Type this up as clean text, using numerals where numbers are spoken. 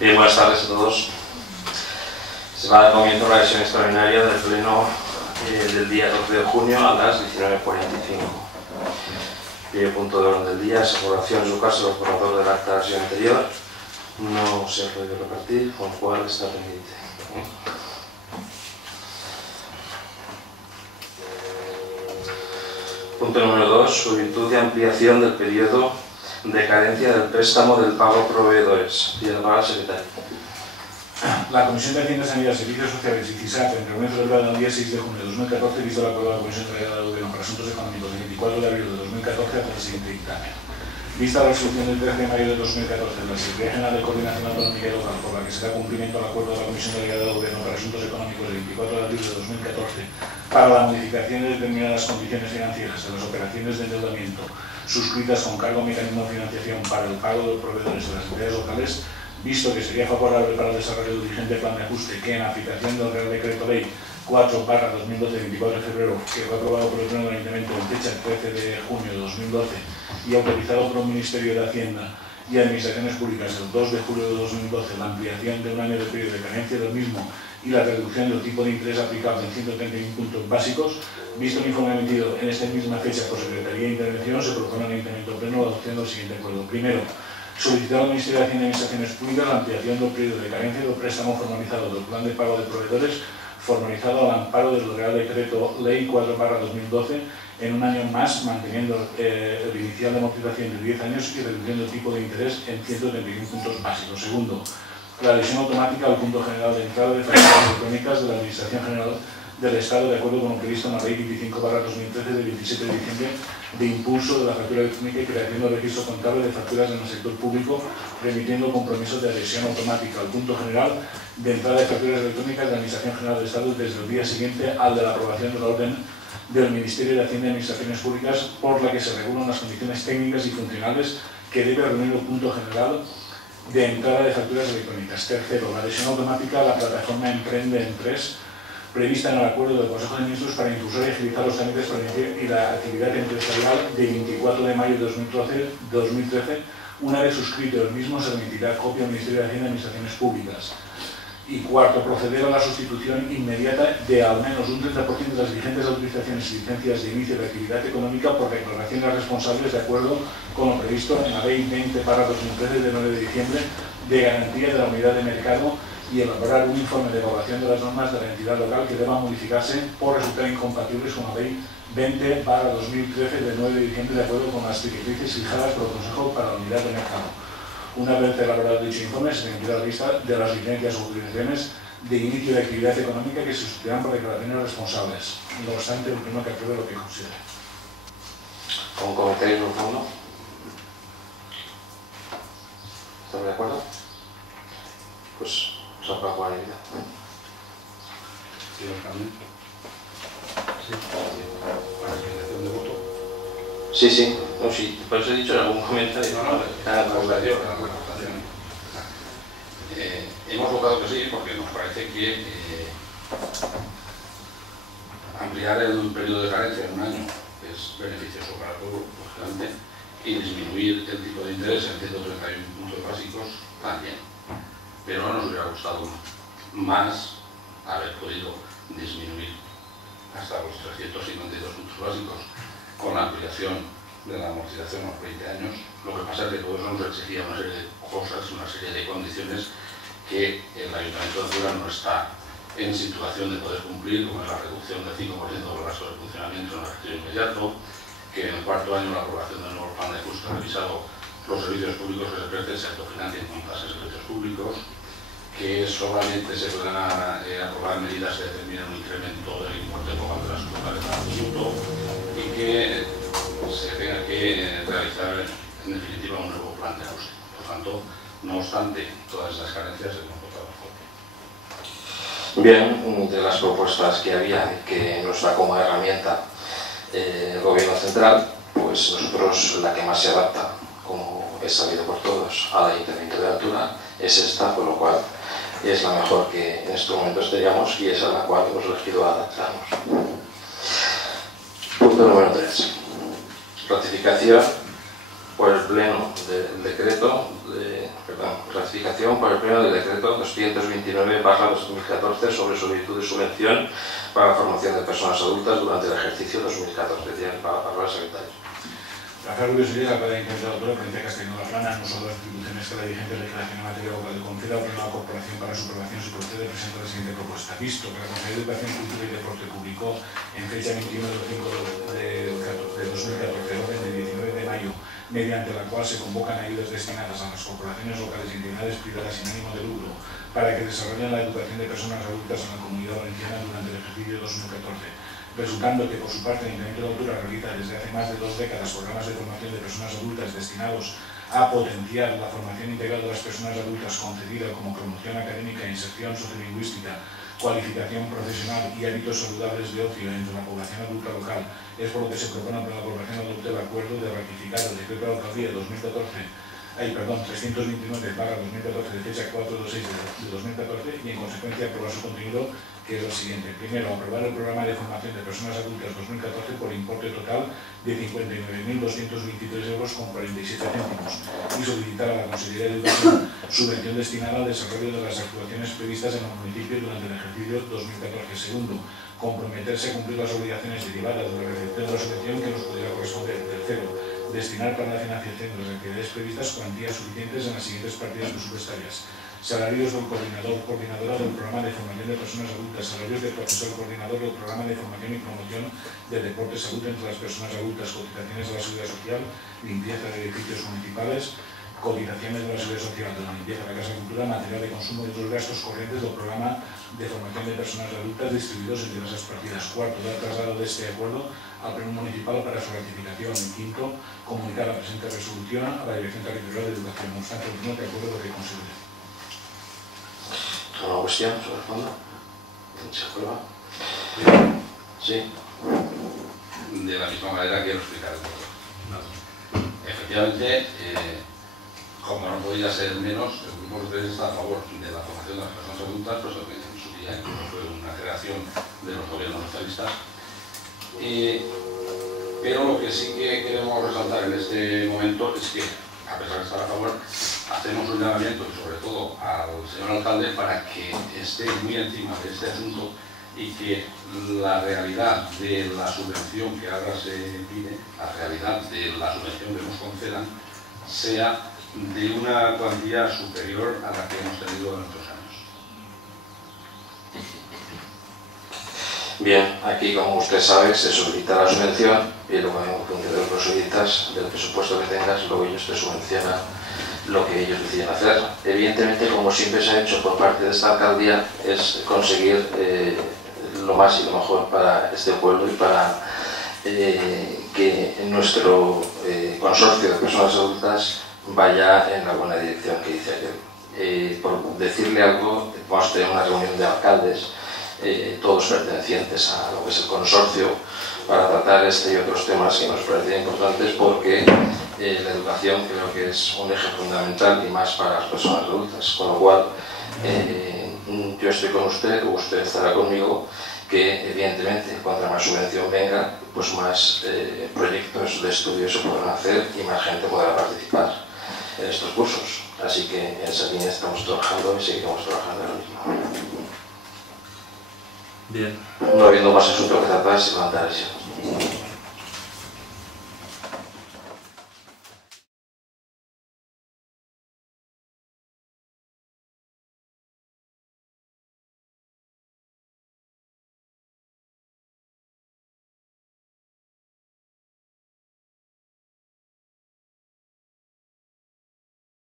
Bien, buenas tardes a todos. Se va a dar comienzo a la sesión extraordinaria del Pleno del día 12 de junio a las 19:45. Primer punto de orden del día es aprobación en su caso del borrador del acta de la sesión anterior. No se ha podido repartir, con lo cual está pendiente. Punto número 2. Solicitud de ampliación del periodo de carencia del préstamo del pago a proveedores. Tiene la palabra el secretario. La Comisión de Hacienda, Sanidad y Servicios Sociales y CISAC, en reunión celebrada el día 6 de junio de 2014, visto el acuerdo de la Comisión Delegada del Gobierno para Asuntos Económicos del 24 de abril de 2014, hace el siguiente dictamen. Vista la resolución del 13 de mayo de 2014 de la Secretaría General de Coordinación Autonómica y Local, por la que se da cumplimiento al acuerdo de la Comisión Delegada del Gobierno para Asuntos Económicos del 24 de abril de 2014 para la modificación de determinadas condiciones financieras de las operaciones de endeudamiento suscritas con cargo a mecanismo de financiación para el pago de los proveedores de las entidades locales, visto que sería favorable para el desarrollo del vigente plan de ajuste que, en aplicación del Real Decreto Ley 4/2012 de 24 de febrero, que fue aprobado por el Pleno del Ayuntamiento en fecha 13 de junio de 2012 y autorizado por el Ministerio de Hacienda y Administraciones Públicas el 2 de julio de 2012, la ampliación de un año de periodo de carencia del mismo y la reducción del tipo de interés aplicable en 131 puntos básicos, visto el informe emitido en esta misma fecha por Secretaría de Intervención, se propone al Ayuntamiento Pleno la adopción del siguiente acuerdo. Primero, solicitar al Ministerio de Hacienda y Administraciones Públicas la ampliación del periodo de carencia del préstamo formalizado del plan de pago de proveedores formalizado al amparo del Real Decreto Ley 4/2012 en un año más, manteniendo el inicial de amortización de 10 años y reduciendo el tipo de interés en 131 puntos básicos. Segundo, la adhesión automática al punto general de entrada de facturas electrónicas de la Administración General del Estado, de acuerdo con lo previsto en la Ley 25/2013 de 27 de diciembre de impulso de la factura electrónica y creación del registro contable de facturas en el sector público, remitiendo compromisos de adhesión automática al punto general de entrada de facturas electrónicas de la Administración General del Estado desde el día siguiente al de la aprobación de la orden del Ministerio de Hacienda y Administraciones Públicas, por la que se regulan las condiciones técnicas y funcionales que debe reunir el punto general de entrada de facturas electrónicas. Tercero, la adhesión automática a la plataforma Emprende en 3, prevista en el acuerdo del Consejo de Ministros para impulsar y agilizar los trámites para iniciar y la actividad empresarial de 24 de mayo de 2013, una vez suscrito el mismo, se remitirá copia al Ministerio de Hacienda y Administraciones Públicas. Y cuarto, proceder a la sustitución inmediata de al menos un 30% de las vigentes autorizaciones y licencias de inicio de actividad económica por declaraciones responsables de acuerdo con lo previsto en la Ley 20/2013 de 9 de diciembre de garantía de la unidad de mercado y elaborar un informe de evaluación de las normas de la entidad local que deban modificarse por resultar incompatibles con la Ley 20/2013 de 9 de diciembre de acuerdo con las directrices fijadas por el Consejo para la Unidad de Mercado. Una vez elaborado dicho informe, se emitirá la lista de las licencias o autorizaciones de inicio de actividad económica que se sustituirán por declaraciones responsables. No obstante, el Pleno que apruebe lo que considere. ¿Con comentarios en el fondo? ¿Estamos de acuerdo? Pues se aprueba por unanimidad. Señor Carmen. Sí. ¿Para explicación de voto? Sí, sí. No, sí. Por eso he dicho en algún comentario. Hemos votado que sí porque nos parece que ampliar el periodo de carencia en un año es beneficioso para todos, lógicamente, y disminuir el tipo de interés en 131 puntos básicos también. Pero nos hubiera gustado más haber podido disminuir hasta los 352 puntos básicos con la ampliación de la amortización a los 20 años. Lo que pasa es que todo eso nos exigía una serie de cosas, una serie de condiciones que el Ayuntamiento de Ceuta no está en situación de poder cumplir, como es la reducción del 5% del gasto de funcionamiento en el ejercicio inmediato, que en el cuarto año la aprobación del nuevo plan de ajuste ha revisado los servicios públicos que se prestan se autofinancian con tasas de servicios públicos, que solamente se puedan aprobar medidas que determinen un incremento del importe global de las totales del asunto y que se tenga que realizar en definitiva un nuevo plan de ajuste. Por tanto, no obstante todas esas carencias, hemos votado a favor. Bien, de las propuestas que había que nos da como herramienta el Gobierno central, pues nosotros la que más se adapta, como es sabido por todos, al Ayuntamiento de Altura es esta, por lo cual es la mejor que en estos momentos teníamos y es a la cual hemos elegido adaptarnos. Punto número 3. Ratificación por el Pleno del decreto, ratificación por el Pleno del decreto 229/2014 sobre solicitud de subvención para la formación de personas adultas durante el ejercicio 2014. Tienen para la palabra secretario. Rafael Rubio Solís, alcalde de Incremento de Altura, provincia de Castellón de la Plana, no solo las atribuciones que la vigente legislación en materia local de conceda o la corporación para su aprobación se procede presenta la siguiente propuesta. Visto que la Consejería de Educación, Cultura y Deporte publicó en fecha 21 de 2014 orden de 19 de mayo, mediante la cual se convocan ayudas destinadas a las corporaciones locales y entidades privadas sin ánimo de lucro para que desarrollen la educación de personas adultas en la Comunidad Valenciana durante el ejercicio 2014. Resultando que por su parte el Incremento de Altura realiza desde hace más de 2 décadas programas de formación de personas adultas destinados a potenciar la formación integral de las personas adultas concedida como promoción académica, inserción sociolingüística, cualificación profesional y hábitos saludables de ocio entre la población adulta local. Es por lo que se propone que la población adopte el acuerdo de ratificar el decreto de la alcaldía 329/2014 de fecha 4/6 de 2014 y en consecuencia aprobar su contenido, que es el siguiente. Primero, aprobar el programa de formación de personas adultas 2014 por importe total de 59.223,47 euros y solicitar a la Consejería de Educación subvención destinada al desarrollo de las actuaciones previstas en el municipio durante el ejercicio 2014. Segundo, comprometerse a cumplir las obligaciones derivadas de la recepción de la subvención que nos pudiera corresponder. Tercero, destinar para la financiación de las actividades previstas cuantías suficientes en las siguientes partidas presupuestarias: salarios del coordinador, coordinadora del programa de formación de personas adultas, salarios del profesor coordinador del programa de formación y promoción de deporte salud entre las personas adultas, cotizaciones de la seguridad social, limpieza de edificios municipales, cotizaciones de la seguridad social, de la limpieza de la casa de cultura, material de consumo y otros gastos corrientes del programa de formación de personas adultas distribuidos en diversas partidas. Cuarto, dar traslado de este acuerdo al Pleno Municipal para su ratificación. Y quinto, comunicar la presente resolución a la Dirección Territorial de Educación. No obstante, no te acuerdo lo que considere. ¿Alguna cuestión sobre el fondo? ¿Se aprueba? Sí. De la misma manera quiero explicar el todo. Efectivamente, como no podía ser menos, el Grupo de Ustedes está a favor de la formación de las personas adultas, pues en su día fue una creación de los gobiernos socialistas. Pero lo que sí que queremos resaltar en este momento es que, a pesar de estar a favor, hacemos un llamamiento, y sobre todo al señor alcalde, para que esté muy encima de este asunto y que la realidad de la subvención que ahora se pide, la realidad de la subvención que nos concedan, sea de una cuantía superior a la que hemos tenido en otros años. Bien, aquí, como usted sabe, se solicita la subvención y luego en función de lo que solicitas, del presupuesto que tengas, luego ellos te subvencionan lo que ellos deciden hacer. Evidentemente, como siempre se ha hecho por parte de esta alcaldía, es conseguir lo más y lo mejor para este pueblo y para que nuestro consorcio de personas adultas vaya en la buena dirección que dice aquel. Por decirle algo, vamos a tener una reunión de alcaldes, todos pertenecientes a lo que es el consorcio, para tratar este y otros temas que nos parecen importantes, porque la educación creo que es un eje fundamental y más para las personas adultas, con lo cual yo estoy con usted, o usted estará conmigo, que evidentemente cuanto más subvención venga, pues más proyectos de estudio se podrán hacer y más gente podrá participar en estos cursos. Así que en esa línea estamos trabajando y seguiremos trabajando en lo mismo. Bien. No habiendo más asunto que tratar, se levantará el